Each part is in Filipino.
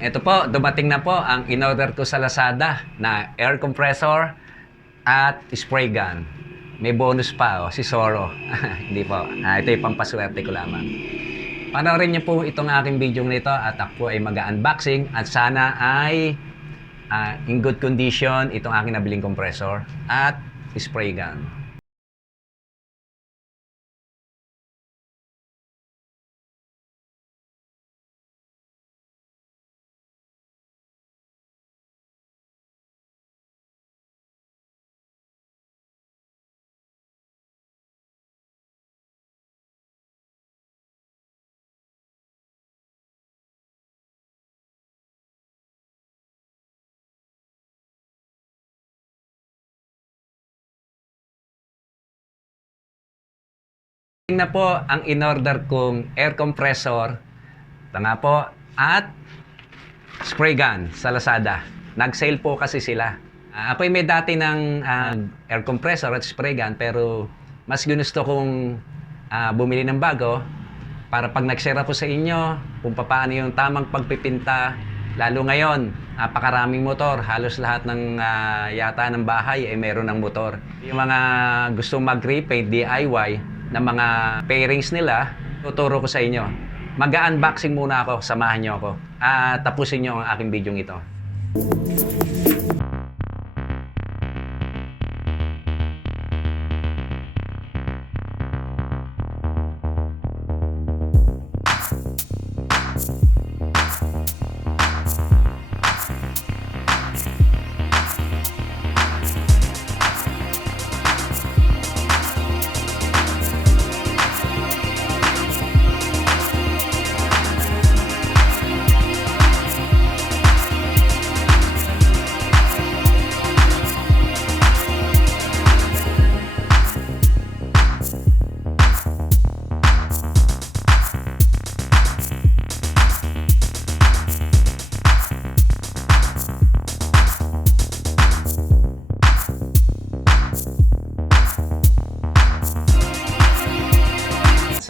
Ito po, dumating na po ang in-order ko sa Lazada na air compressor at spray gun. May bonus pa, si Soro. Hindi po. Ito yung pampaswerte ko lamang. Panoorin niyo po itong aking video nito at ako ay mag-unboxing at sana ay in good condition itong aking nabiling compressor at spray gun. Na po ang in-order kong air compressor, ito nga po, at spray gun sa Lazada. Nag-sale po kasi sila. Ako ay may dati ng air compressor at spray gun pero mas gusto kong bumili ng bago para pag nag-share po sa inyo kung paano yung tamang pagpipinta. Lalo ngayon, napakaraming motor. Halos lahat ng yata ng bahay ay meron ng motor. Yung mga gusto mag-repaint, DIY, ng mga pairings nila, tuturo ko sa inyo. Mag-unboxing muna ako, samahan nyo ako. Tapusin nyo ang aking video ito.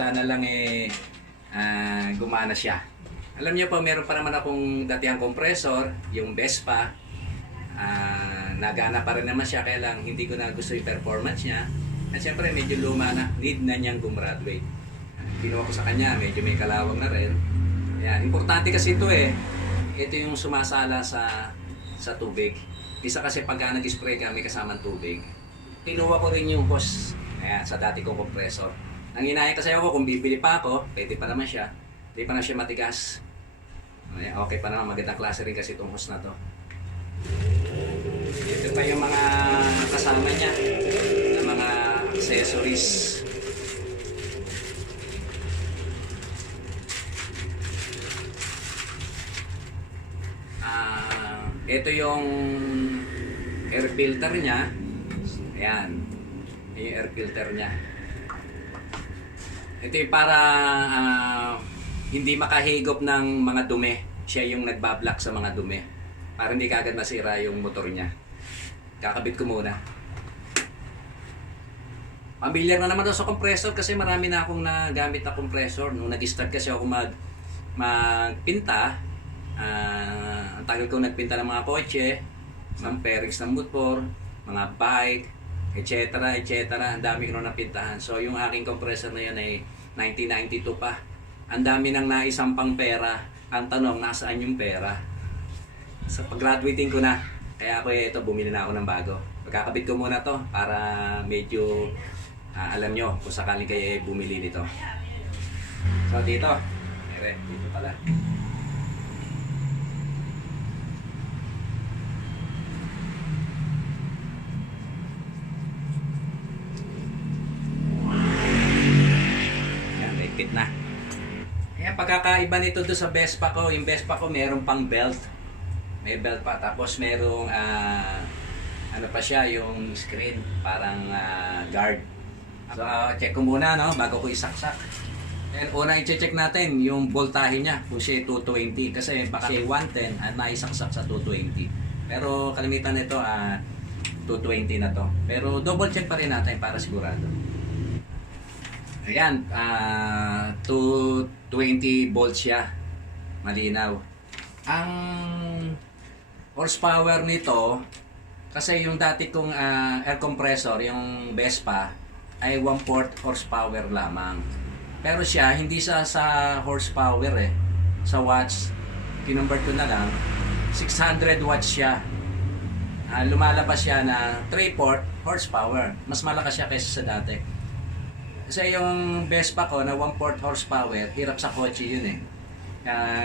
Sana lang gumana siya. Alam niyo po, meron pa naman akong datihang compressor, yung Vespa. Nagana pa rin naman siya, kaya lang hindi ko na gusto yung performance niya. At syempre medyo luma na, need na niyang gumraduate. Kinuha ko sa kanya, medyo may kalawang na rin. Ayan, importante kasi ito ito yung sumasala sa tubig. Isa kasi pagka nag-spray ka, may kasamang tubig. Kinuha ko rin yung hose sa dati kong compressor. Nanginaya kasi ako kung bibili pa ako, pwede pa naman siya. Hindi pa na siya matigas. Okay pa naman, magandang klase rin kasi itong hose na to. Ito pa yung mga kasama niya, na mga accessories. Ito yung air filter niya. Ayan. Yung air filter niya. Ito yung para hindi makahigop ng mga dumi. Siya yung nagbablock sa mga dumi. Para hindi kaagad masira yung motor niya. Kakabit ko muna. Pamilyar na naman sa compressor kasi marami na akong nagamit na compressor. Nung nag-start kasi ako magpinta, ang tagal ko nagpinta ng mga kotse, ng pairings ng motor, mga bike, etc. Ang dami ko na napintahan. So yung aking compressor na yun ay 1992 pa. Ang dami nang naisampang pera. Ang tanong, nasaan yung pera? So pag-graduating ko na, kaya ako ito, bumili na ako ng bago. Pagkakabit ko muna to para medyo alam nyo kung sakaling kayo bumili nito. So dito pala. Na. Ayan, pagkakaiba nito doon sa Vespa ko, yung Vespa ko meron pang belt. May belt pa. Tapos merong ano pa siya, yung screen, parang guard. So, check ko muna, no, bago ko isaksak. And una i-check natin yung voltahe niya, kung siya 220. Kasi baka siya 110 at naisaksak sa 220. Pero kalimitan nito, 220 na to. Pero double check pa rin natin para sigurado. Ayan, 220 volts siya. Malinaw. Ang horsepower nito, kasi yung dati kong air compressor, yung Vespa, ay 1/4 horsepower lamang. Pero siya, hindi sa horsepower eh. Sa watts, kinonvert ko na lang, 600 watts siya. Lumalabas siya na 3/4 horsepower. Mas malakas siya kaysa sa dati. Kasi yung Vespa ko na 1/4 horsepower, hirap sa kotse yun eh.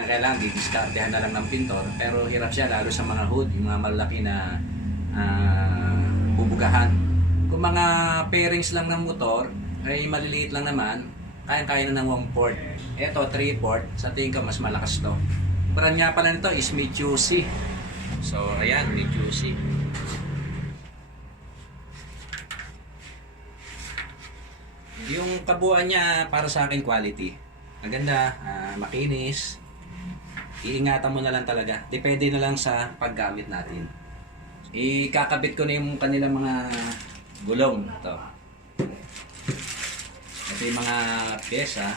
Kailangan didiskartehan na lang ng pintor, pero hirap siya lalo sa mga hood, yung mga malaki na bubugahan. Kung mga pairings lang ng motor, ay maliliit lang naman, kaya-kaya na ng 1/4. Ito, 3/4, sa tingin ko mas malakas to. Brand nga pala nito is Mitsubishi. So, ayan, Mitsubishi. Yung kabuuan niya para sa akin quality. Maganda, makinis. Iingatan mo na lang talaga. Depende na lang sa paggamit natin. Ikakabit ko na yung kanilang mga gulong. Ito yung mga pyesa.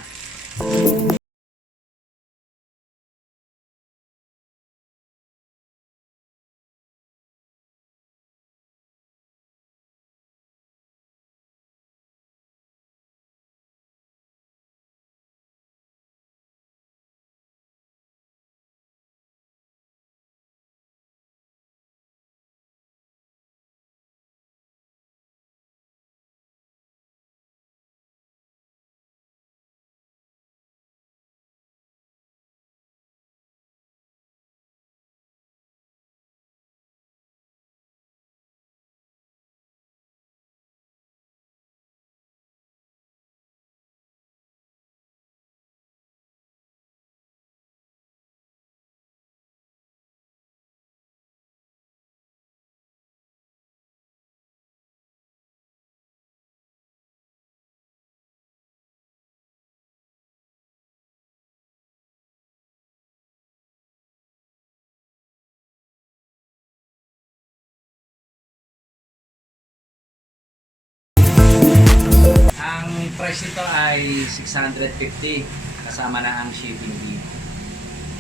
Ang price nito ay 650 kasama na ang shipping fee.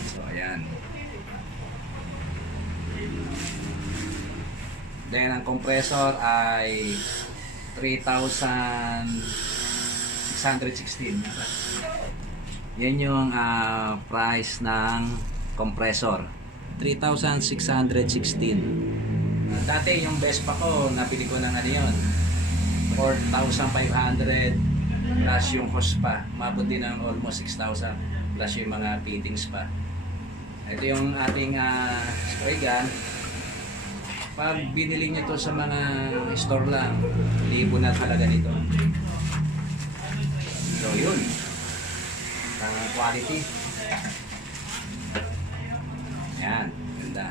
So ayan. Then ang compressor ay 3,616. Yan yung price ng compressor. 3,616. Dati yung Vespa ko, nabili ko ng ano yun, 4,500 plus yung hose pa. Mabot din ng almost 6,000 plus yung mga fittings pa. Ito yung ating spray gun. Pag binili nyo to sa mga store lang, libo na talaga nito. So yun, quality. Yan, ganda.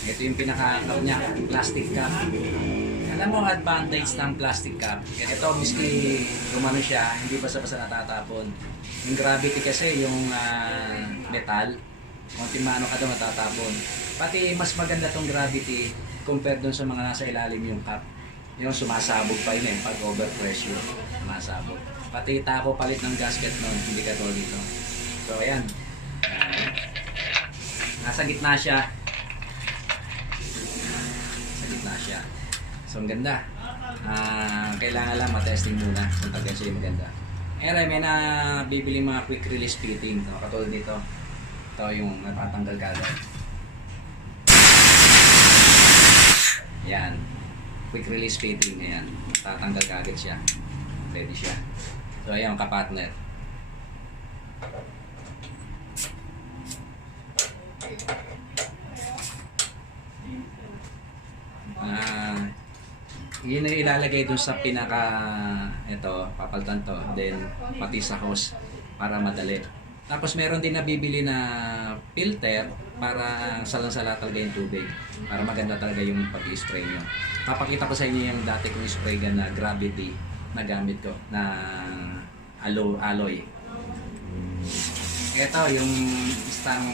Ito yung pinaka-cup niya, plastic cup. Alam mo ang advantage ng plastic cup? Ito, miski gumano siya, hindi basta-basta natatapon. Yung gravity kasi, yung metal, konti mano ka doon natatapon. Pati mas maganda tong gravity compared dun sa mga nasa ilalim yung cup. Yung sumasabog pa yun pag overpressure, sumasabog. Pati tapo palit ng gasket nun, hindi ka tulad dito. So ayan, nasa gitna siya. So, ang ganda. Kailangan lang matesting muna kung talaga siya maganda. May na bibili mga quick release fitting. Katulad dito. Ito yung natatanggal kagad. Yan. Quick release fitting. Ayan. Natatanggal kagad siya. Ready siya. So, ayan, kapartner. Yun ay ilalagay dun sa pinaka papalitan to, then pati sa hose para madali. Tapos meron din nabibili na filter para salang-sala talaga yung tubig para maganda talaga yung pag-spray nyo. Papakita ko sa inyo yung dati kong spray gun na Gravity na gamit ko na alloy. Ito yung isang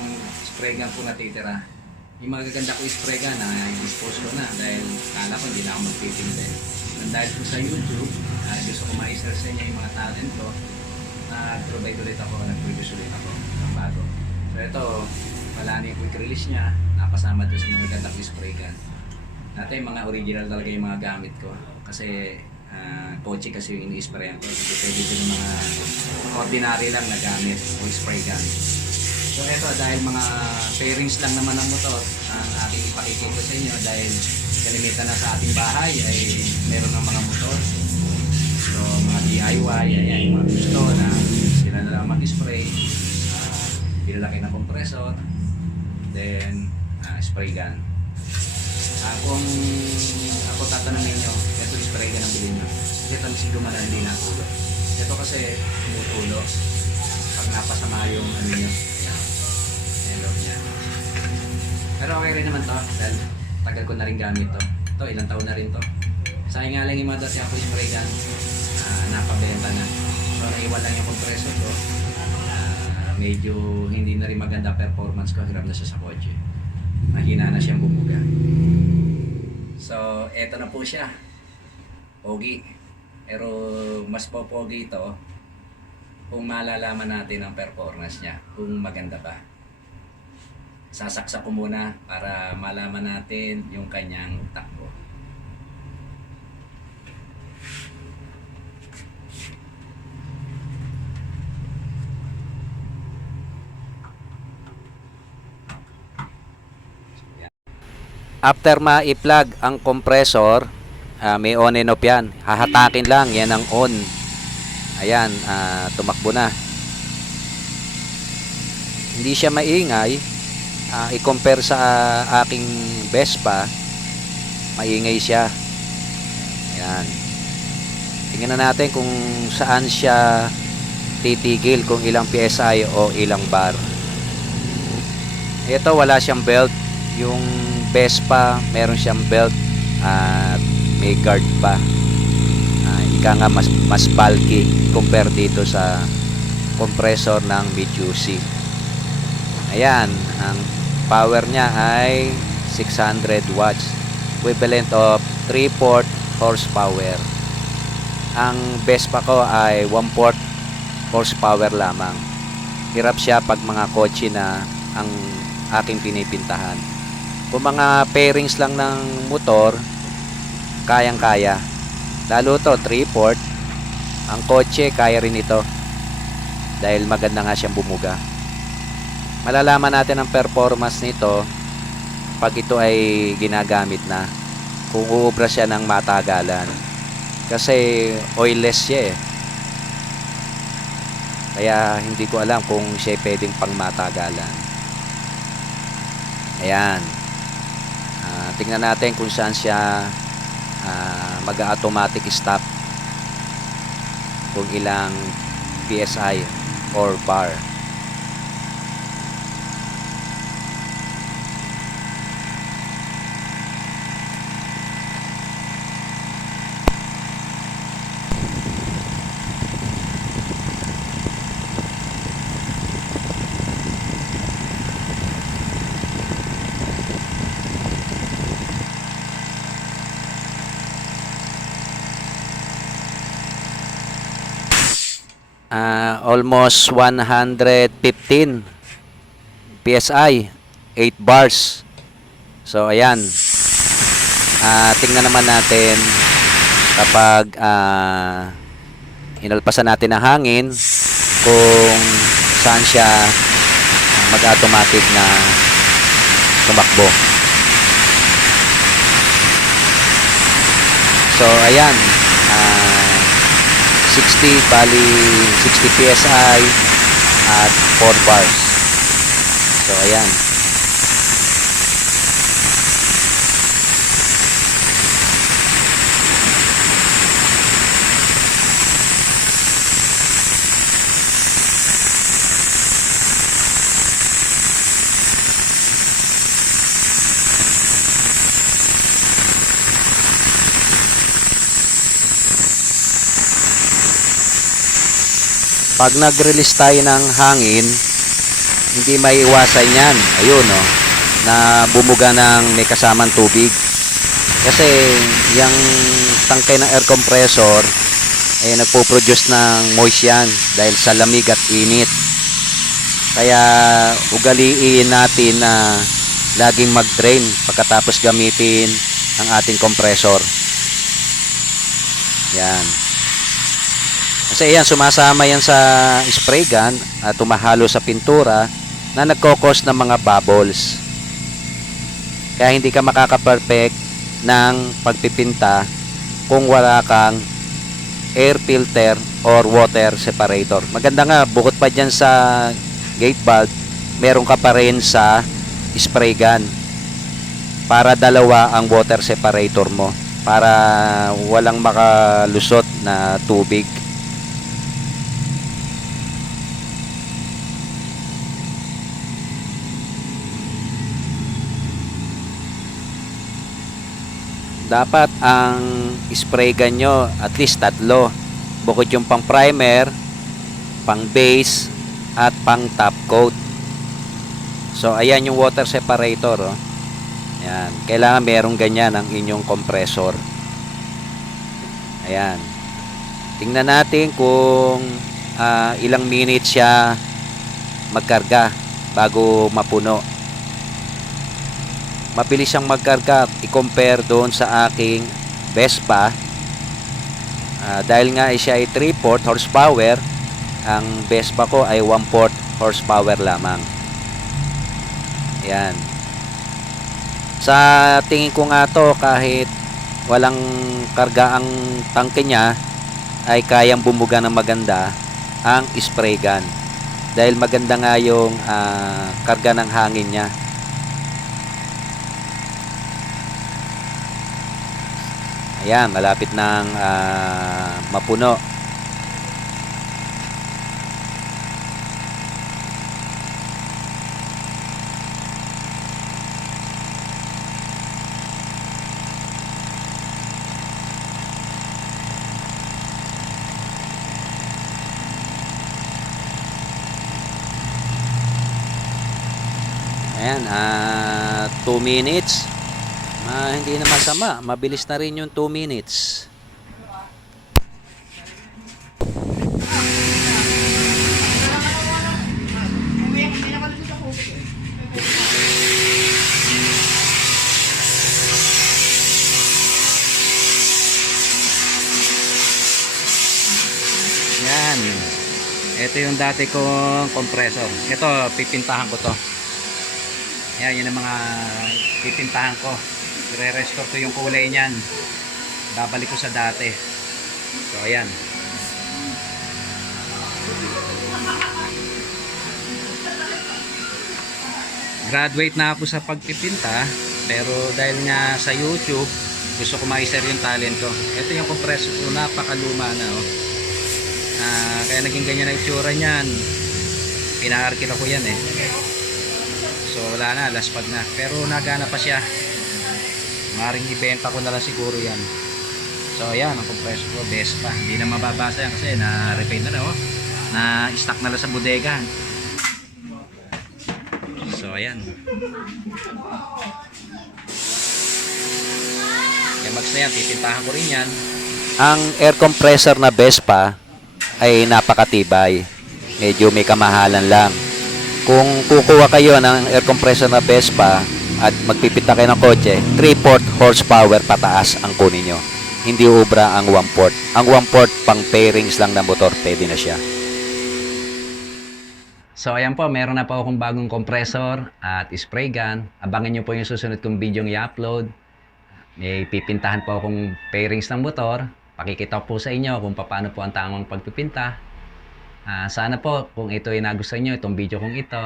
spray gun po natitira. Yung magaganda ko spray gun na i-dispose ko na dahil kala ko hindi na ako mag-fitting din. Dahil po sa YouTube, gusto ko ma-share sa inyo yung mga talent ko. nag-provide ulit ako, nag-produce ulit ako ng bago. So ito, wala na yung quick release niya, nakasama doon sa mga gandang spray gun. Dati mga original talaga yung mga gamit ko. Kasi kotse kasi yung ini-sprayan ko. Hindi pwede din yung mga ordinary lang na gamit o spray gun. So ito, dahil mga pairings lang naman ng motor, ang aking ipakikita sa inyo dahil kalimitan na sa ating bahay ay meron ng mga motor. So mga DIY, ayan, yung mga gusto na sila na lang mag-spray, pinalaki ng compressor, then spray gun. Kung ako tatanungin nyo, ito spray gun ang bilhin nyo. Ito si gumana hindi natulo. Ito kasi tumutulo pag napasama yung ano nyo. Ayan, loob niya. Pero okay rin naman to dahil tagal ko na rin gamit to. Ito, ilang taon na rin to. Sayang nga lang yung mga dati ako spray gun, napabenta na. So naiwan lang yung compressor ko. Medyo hindi na rin maganda performance ko. Hirap na siya sa kotse. Mahina na siyang bumuga. So, eto na po siya. Pogi. Pero mas pogi ito kung malalaman natin ang performance niya, kung maganda ba. Sasaksak ko muna para malaman natin yung kanyang takbo. After ma-i-plug ang compressor, may on and off yan. Hahatakin lang, yan ang on. Ayan, tumakbo na. Hindi siya maingay. I-compare sa aking Vespa, maingay siya. Ayan. Tingnan na natin kung saan siya titigil, kung ilang PSI o ilang bar. Ito, wala siyang belt. Yung Vespa, meron siyang belt at may guard pa. Ika nga mas bulky compare dito sa compressor ng Medusi. Ayan, ang power niya ay 600 watts, equivalent of 3/4 horsepower. Ang Vespa ko ay 1/4 horsepower lamang. Hirap siya pag mga kotse na ang aking pinipintahan. Kung mga pairings lang ng motor, kayang-kaya. Lalo to 3/4. Ang kotse kaya rin ito dahil maganda nga siyang bumuga. Malalaman natin ang performance nito pag ito ay ginagamit na, kung uubra siya ng matagalan, kasi oilless siya eh. Kaya hindi ko alam kung siya pwedeng pang matagalan. Ayan. Tingnan natin kung saan siya mag-automatic stop, kung ilang PSI or bar. Almost 115 PSI, 8 bars. So ayan, tingnan naman natin kapag inalpasan natin ang hangin, kung saan siya mag-automatic na tumakbo. So ayan, 60 bali 60 PSI at 4 bars. So ayan. Pag nag-release tayo ng hangin, hindi maiiwasan yan. Ayun, no, na bumuga ng may kasamang tubig. Kasi yung tangke ng air compressor, nagpo-produce ng moist yan dahil sa lamig at init. Kaya ugaliin natin na laging mag-drain pagkatapos gamitin ang ating compressor. Yan. Kasi yan, sumasama yan sa spray gun at tumahalo sa pintura na nagkokos ng mga bubbles. Kaya hindi ka makaka-perfect ng pagpipinta kung wala kang air filter or water separator. Maganda nga, bukod pa dyan sa gate valve, meron ka pa rin sa spray gun para dalawa ang water separator mo para walang makalusot na tubig. Dapat ang spray gun nyo at least 3, bukod yung pang primer, pang base at pang top coat. So ayan yung water separator, oh. Ayan, kailangan merong ganyan ang inyong compressor. Ayan, tingnan natin kung ilang minutes siya magkarga bago mapuno. Mabilis siyang magkarga i-compare doon sa aking Vespa. Dahil nga siya ay 3/4 horsepower, ang Vespa ko ay 1/4 horsepower lamang. Ayan. Sa tingin ko nga to, kahit walang karga ang tangke niya, ay kayang bumuga ng maganda ang spray gun. Dahil maganda nga yung karga ng hangin niya. Ayan, malapit nang mapuno. Ayan, 2 minutes. Hindi na masama. Mabilis na rin yung 2 minutes. Yan. Ito yung dati kong compressor. Ito, pipintahan ko to. Yan, yun ang mga pipintahan ko. I-restore ko yung kulay niyan. Babalik ko sa dati. So, ayan. Graduate na ako sa pagpipinta. Pero dahil nga sa YouTube, gusto ko ma-share yung talent ko. Ito yung compressor ko. Napakaluma na, oh. Kaya naging ganyan ang itsura niyan. Pinaarkila ko yan, eh. So wala na, laspag na. Pero nagana pa siya. Maring ibenta ko na lang siguro yan. So ayan, ang compressor ko, Vespa. Hindi na mababasa yan kasi na-repaint na, oh. Na-stock na lang sa bodega. So ayan. Yung mags na yan, pipintahan ko rin yan. Ang air compressor na Vespa ay napakatibay. Medyo may kamahalan lang. Kung kukuha kayo ng air compressor na Vespa at magpipinta kayo ng kotse, 3/4 horsepower pataas ang kunin nyo. Hindi ubra ang 1/4. Ang 1/4 pang pairings lang na motor, pwede na siya. So ayan po, meron na po akong bagong compressor at spray gun. Abangan nyo po yung susunod kong video i-upload. May pipintahan po akong pairings ng motor. Pakikita po sa inyo kung paano po ang tamang pagpipinta. Sana po kung ito ay nagustuhan nyo, itong video kong ito,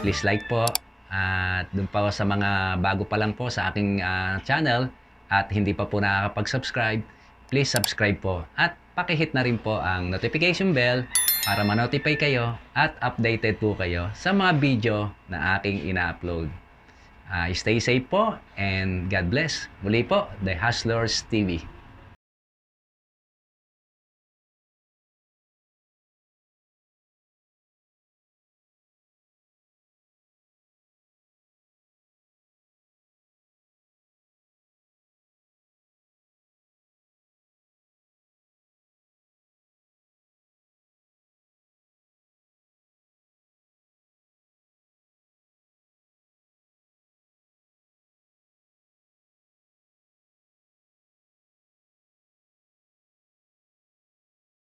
please like po. At dun pa sa mga bago pa lang po sa aking channel at hindi pa po nakakapag-subscribe, please subscribe po. At pakihit na rin po ang notification bell para ma-notify kayo at updated po kayo sa mga video na aking ina-upload. Stay safe po and God bless. Muli po, The Hustlers TV.